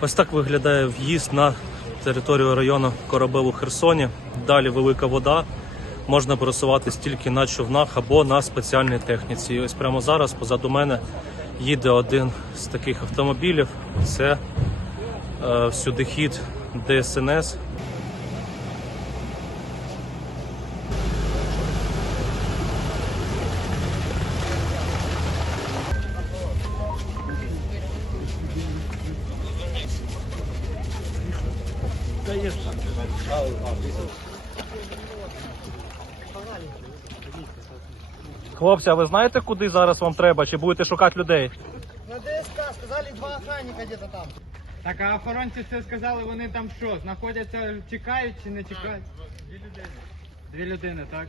Ось так виглядає в'їзд на територію району Корабел у Херсоні. Далі велика вода. Можна пересуватись тільки на човнах або на спеціальній техніці. І ось прямо зараз позаду мене їде один з таких автомобілів. Це е, всюди хід ДСНС. Хлопці, а ви знаєте, куди зараз вам треба? Чи будете шукати людей? На ДСК сказали два охранника где-то там. Так, а охоронці це сказали, вони там що, знаходяться, чекають чи не чекають? Дві людини. Дві людини, так?